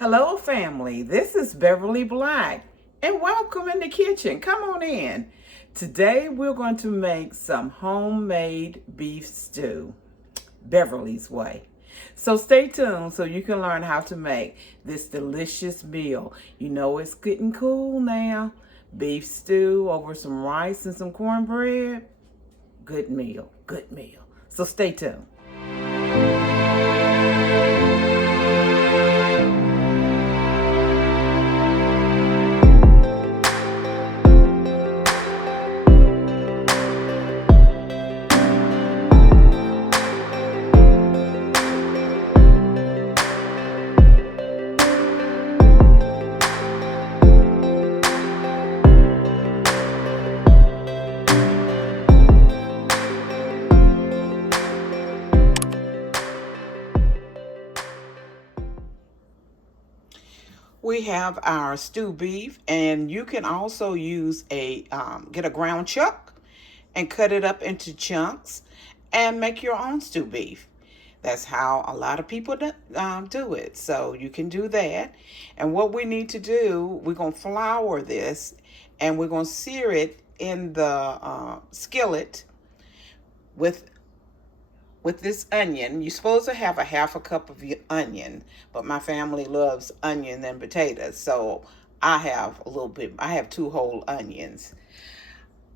Hello family, this is Beverly Black and welcome in the kitchen. Come on in. Today we're going to make some homemade beef stew, Beverly's way. So stay tuned so you can learn how to make this delicious meal. You know it's getting cool now. Beef stew over some rice and some cornbread. Good meal, good meal. So stay tuned. We have our stew beef, and you can also use get a ground chuck and cut it up into chunks and make your own stew beef. That's how a lot of people do it. So you can do that. And what we need to do, we're going to flour this and we're going to sear it in the skillet with this onion. You're supposed to have a half a cup of onion, but my family loves onion and potatoes, so I have a little bit. I have 2 whole onions.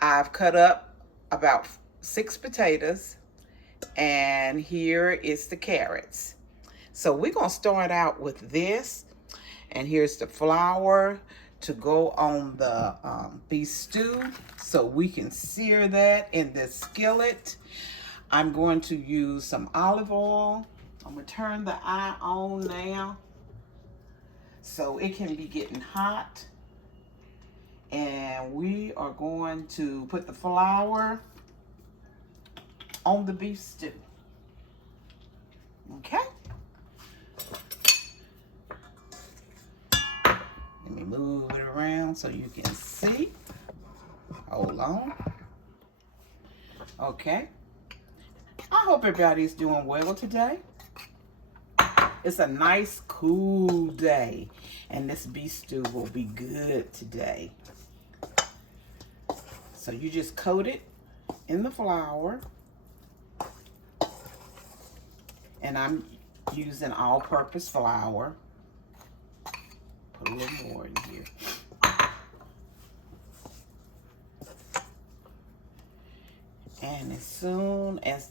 I've cut up about 6 potatoes, and here is the carrots. So we're gonna start out with this, and here's the flour to go on the beef stew, so we can sear that in this skillet. I'm going to use some olive oil. I'm going to turn the eye on now so it can be getting hot. And we are going to put the flour on the beef stew. Okay? Let me move it around so you can see. Hold on. Okay. I hope everybody's doing well today. It's a nice, cool day, and this beef stew will be good today. So you just coat it in the flour, and I'm using all-purpose flour. Put a little more in here. And as soon as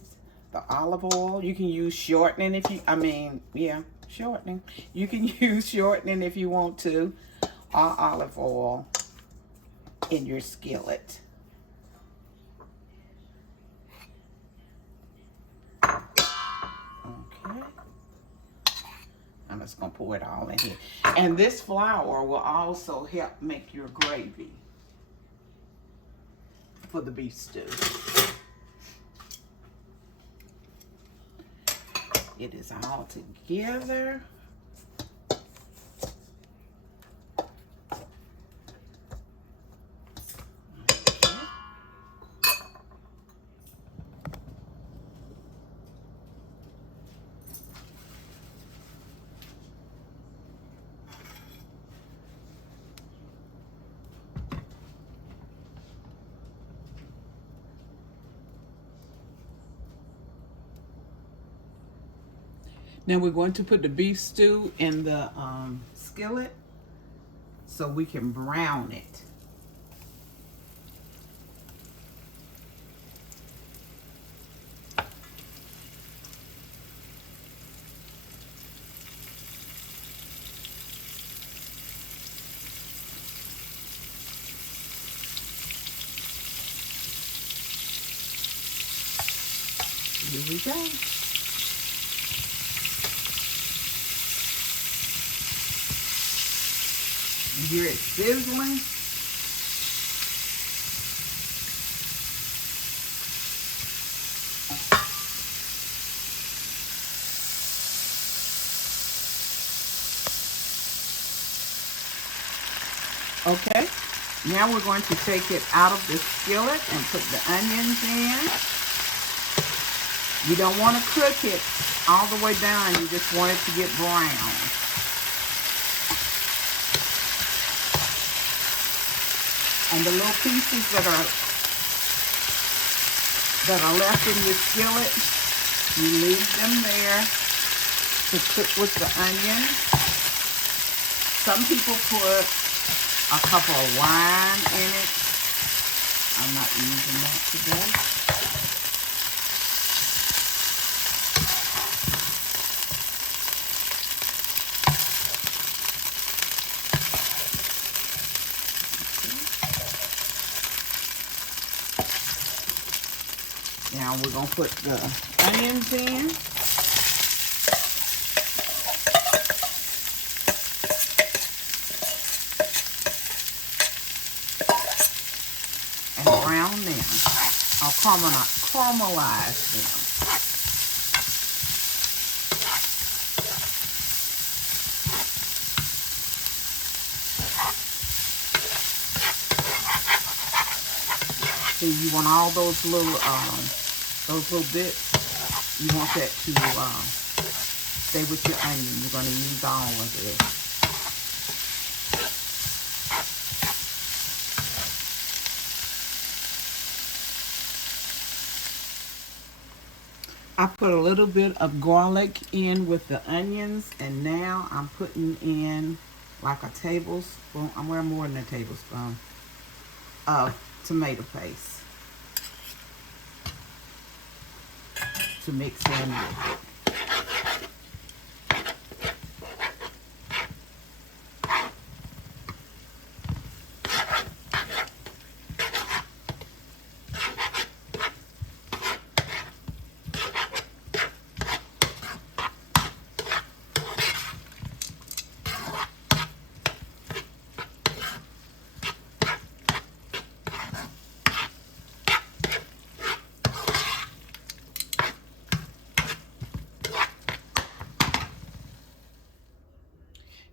the olive oil, you can use shortening shortening. You can use shortening if you want to, or olive oil in your skillet. Okay. I'm just gonna pour it all in here. And this flour will also help make your gravy for the beef stew. It is all together. Now we're going to put the beef stew in the skillet so we can brown it. Here we go. You hear it sizzling? Okay, now we're going to take it out of the skillet and put the onions in. You don't want to cook it all the way down. You just want it to get brown. And the little pieces that are left in your skillet, you leave them there to cook with the onions. Some people put a cup of wine in it. I'm not using that today. Now we're going to put the onions in. And brown them. Or caramelize them. So you want all those little bits, you want that to stay with your onion. You're going to use all of it. I put a little bit of garlic in with the onions, and now I'm putting in like a tablespoon, I'm wearing more than a tablespoon of tomato paste to mix in with it.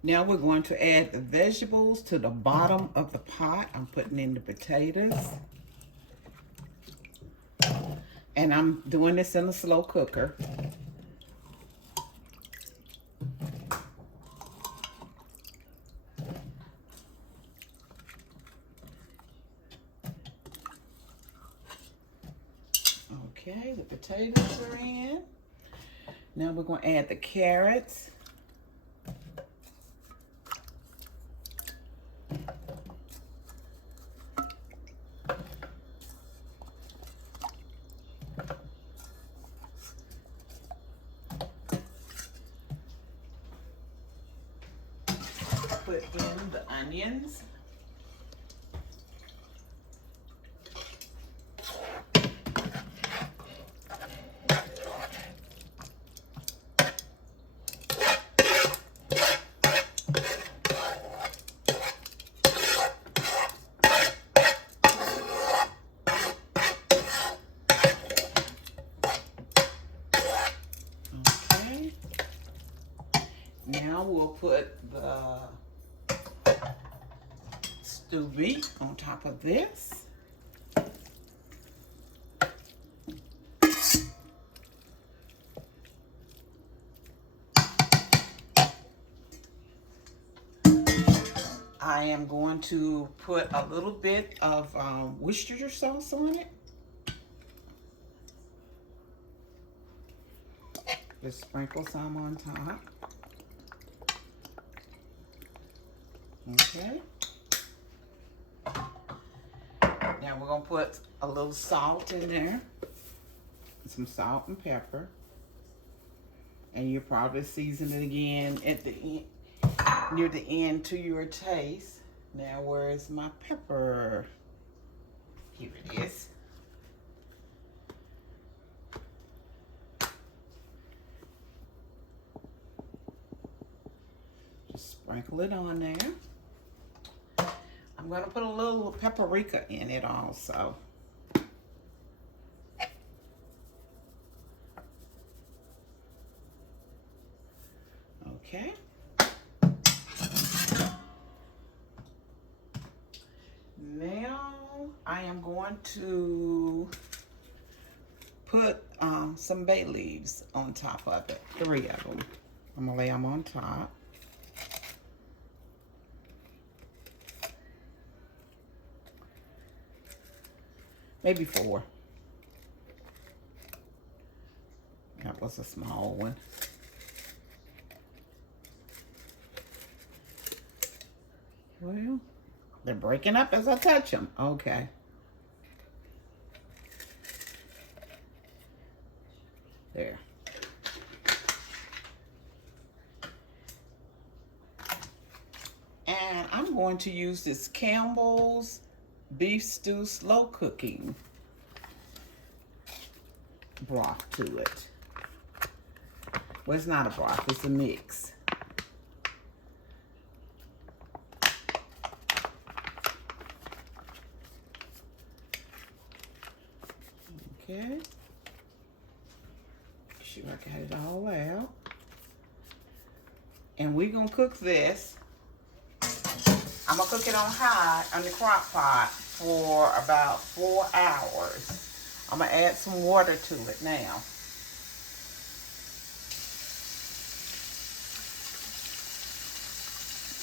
Now we're going to add the vegetables to the bottom of the pot. I'm putting in the potatoes. And I'm doing this in a slow cooker. Okay, the potatoes are in. Now we're going to add the carrots. Put in the onions. Okay. Now we'll put the stew beef on top of this. I am going to put a little bit of Worcestershire sauce on it. Just sprinkle some on top. Okay. Now we're going to put a little salt in there. Some salt and pepper. And you probably season it again at the end, near the end to your taste. Now where is my pepper? Here it is. Just sprinkle it on there. I'm going to put a little paprika in it also. Okay. Now I am going to put some bay leaves on top of it. 3 of them. I'm going to lay them on top. maybe 4. That was a small one. Well, they're breaking up as I touch them. Okay. There. And I'm going to use this Campbell's beef stew slow cooking broth to it. Well, it's not a broth, it's a mix. Okay. Make sure I got it all out. And we're gonna cook this. I'm gonna cook it on high on the crock pot for about 4 hours. I'm gonna add some water to it now.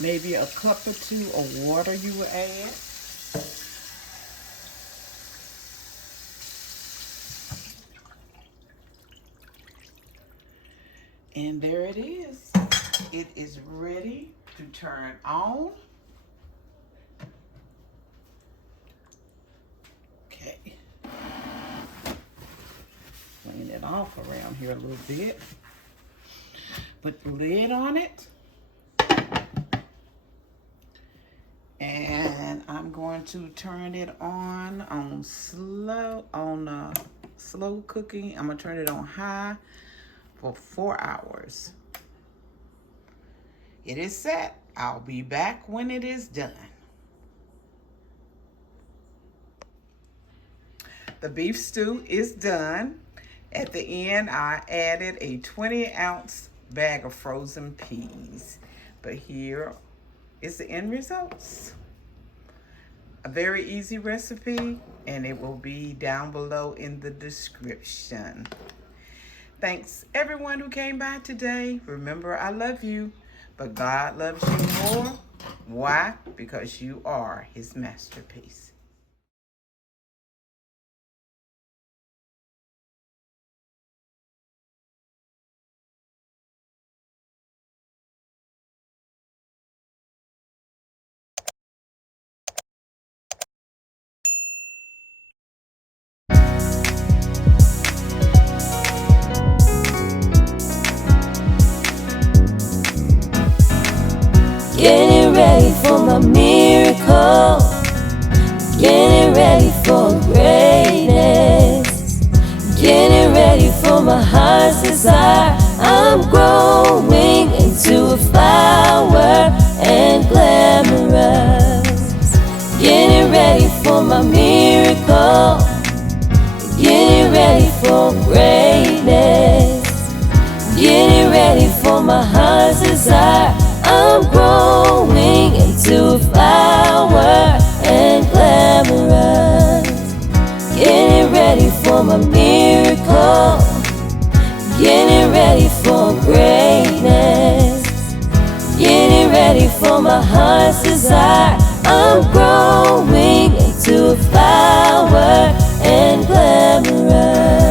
Maybe a cup or 2 of water you will add. And there it is. It is ready to turn on. Okay. Clean it off around here a little bit. Put the lid on it. And I'm going to turn it on slow cooking. I'm gonna turn it on high for 4 hours. It is set. I'll be back when it is done. The beef stew is done. At the end, I added a 20-ounce bag of frozen peas. But here is the end results. A very easy recipe, and it will be down below in the description. Thanks everyone who came by today. Remember, I love you, but God loves you more. Why? Because you are his masterpiece. Getting ready for my miracle, getting ready for greatness, getting ready for my heart's desire. I'm growing into a flower and glamorous. Getting ready for my miracle, getting ready for greatness, getting ready for my heart's desire. I'm growing into a flower and glamorous. Getting ready for my miracle, getting ready for greatness, getting ready for my heart's desire. I'm growing into a flower and glamorous.